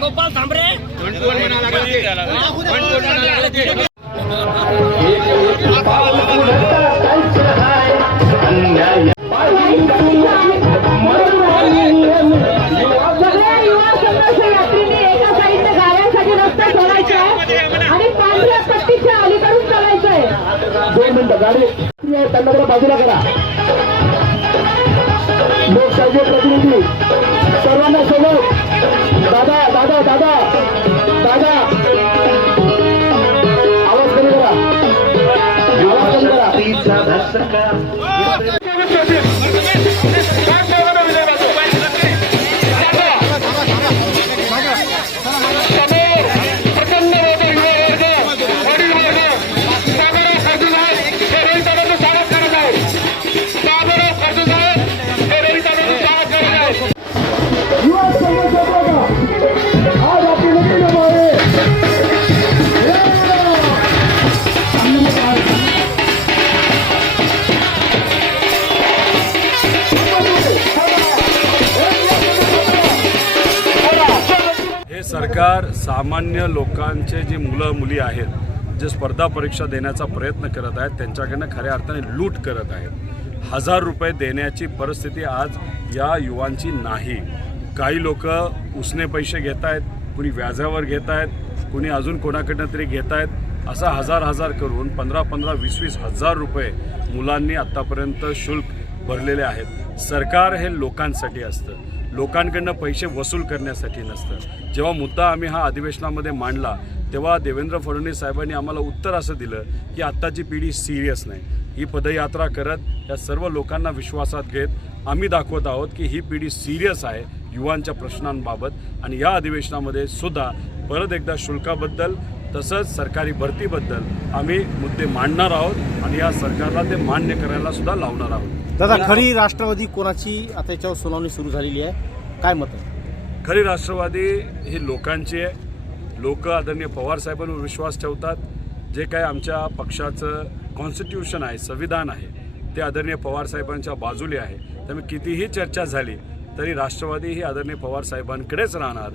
गोपाल थांबरे आणि पांढऱ्या पट्टीच्या अलीकडून चालायचं दोन मिनिटं गाडी. त्यांना बाजूला लोकशाहीचे प्रतिनिधी. सर्वांना सोबत. दादा दादा दादा. दादा. आवाज कमी करा. आवाज कमी करा. सरकार सामान्य लोकांचे जी मुलं मुली आहेत जे स्पर्धा परीक्षा देण्याचा प्रयत्न करत आहेत त्यांच्याकडनं खऱ्या अर्थाने लूट करत आहेत. हजार रुपये देण्याची परिस्थिती आज या युवांची नाही. काही लोक उसने पैसे घेत आहेत कुणी व्याजावर घेत आहेत कुणी अजून कोणाकडनं तरी घेत आहेत असा हजार हजार करून पंधरा पंधरा वीस वीस हजार रुपये मुलांनी आत्तापर्यंत शुल्क भरलेले आहेत. सरकार हे लोकांसाठी असतं. लोकांकडनं पैसे वसूल करण्यासाठी नसतं. जेव्हा मुद्दा आम्ही हा अधिवेशनामध्ये मांडला तेव्हा देवेंद्र फडणवीस साहेबांनी आम्हाला उत्तर असं दिलं की आत्ताची पिढी सिरियस नाही. ही पदयात्रा करत या सर्व लोकांना विश्वासात घेत आम्ही दाखवत आहोत की ही पिढी सिरियस आहे युवांच्या प्रश्नांबाबत. आणि या अधिवेशनामध्ये सुद्धा परत एकदा शुल्काबद्दल तसंच सरकारी भरतीबद्दल आम्ही मुद्दे मांडणार आहोत आणि या सरकारला ते मान्य करायला सुद्धा लावणार आहोत. दादा खरी राष्ट्रवादी कोणाची आता याच्यावर सुनावणी सुरू झालेली आहे? काय मत आहे? खरी राष्ट्रवादी ही लोकांची आहे. लोक आदरणीय पवार साहेबांवर विश्वास ठेवतात. जे काय आमच्या पक्षाचं कॉन्स्टिट्यूशन आहे संविधान आहे ते आदरणीय पवार साहेबांच्या बाजूले आहे. त्यामुळे कितीही चर्चा झाली तरी राष्ट्रवादी ही आदरणीय पवार साहेबांकडेच राहणार.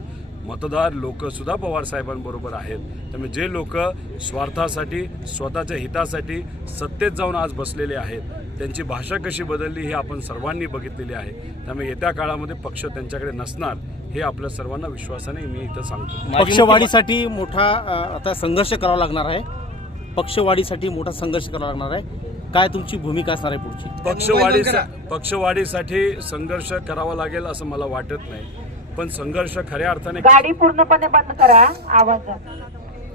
मतदार लोक सुद्धा पवार साहेबांबरोबर आहेत. त्यामुळे जे लोक स्वार्थासाठी स्वतःच्या हितासाठी सत्तेत जाऊन आज बसलेले आहेत त्यांची भाषा कशी बदलली हे आपण सर्वांनी बघितलेली आहे. त्यामुळे येत्या काळामध्ये पक्ष त्यांच्याकडे नसणार हे आपल्या सर्वांना विश्वासाने मी इथं सांगतो. पक्षवाढीसाठी मोठा आता संघर्ष करावा लागणार आहे. पक्षवाढीसाठी मोठा संघर्ष करावा लागणार आहे. काय तुमची भूमिका असणार आहे पुढची? पक्षवाढी पक्षवाढीसाठी संघर्ष करावा लागेल असं मला वाटत नाही. पण संघर्ष खऱ्या अर्थाने गाडी पूर्णपणे बंद करा आवाज.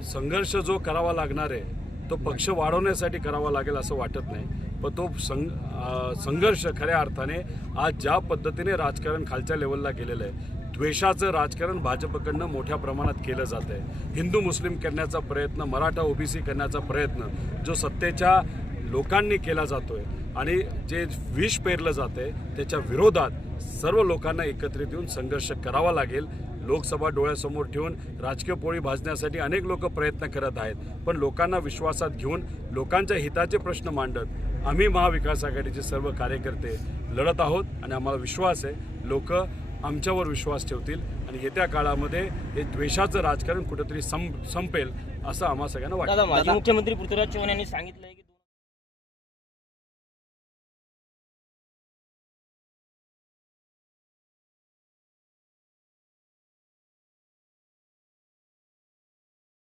संघर्ष जो करावा लागणार आहे तो पक्ष वाढवण्यासाठी करावा लागेल असं वाटत नाही पण तो संघ संघर्ष खऱ्या अर्थाने आज ज्या पद्धतीने राजकारण खालच्या लेवलला गेलेलं आहे द्वेषाचं राजकारण भाजपकडनं मोठ्या प्रमाणात केलं जात आहे हिंदू मुस्लिम करण्याचा प्रयत्न मराठा ओबीसी करण्याचा प्रयत्न जो सत्तेच्या लोकांनी केला जातोय आणि जे विष पेरलं जातंय त्याच्या विरोधात सर्व लोकांना एकत्रित येऊन संघर्ष करावा लागेल. लोकसभा डोळ्यासमोर ठेवून राजकीय पोळी भाजण्यासाठी अनेक लोक प्रयत्न करत आहेत. पण लोकांना विश्वासात घेऊन लोकांच्या हिताचे प्रश्न मांडत आम्ही महाविकास आघाडीचे सर्व कार्यकर्ते लढत आहोत आणि आम्हाला विश्वास आहे. लोक आमच्यावर विश्वास ठेवतील आणि येत्या काळामध्ये हे द्वेषाचं राजकारण कुठेतरी सं संपेल असं आम्हा सगळ्यांना वाटतं. मुख्यमंत्री पृथ्वीराज चव्हाण यांनी सांगितलं की